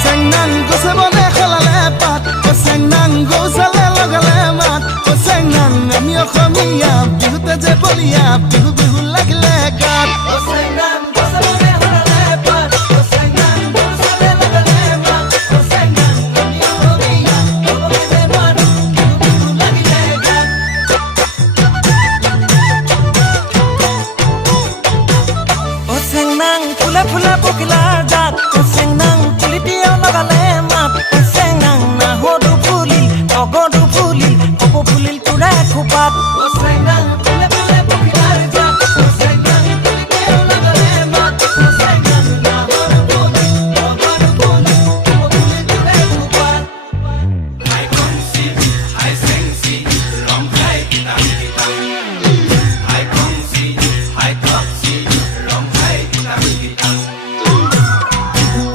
চেংনাং গছে বনে খলালে পাত চেংনাং গৌচালে লগালে মাত চেংনাং আমি অসমীয়া বিহুতে যে বলিয়া বিহু বিহু লাগিলে গাত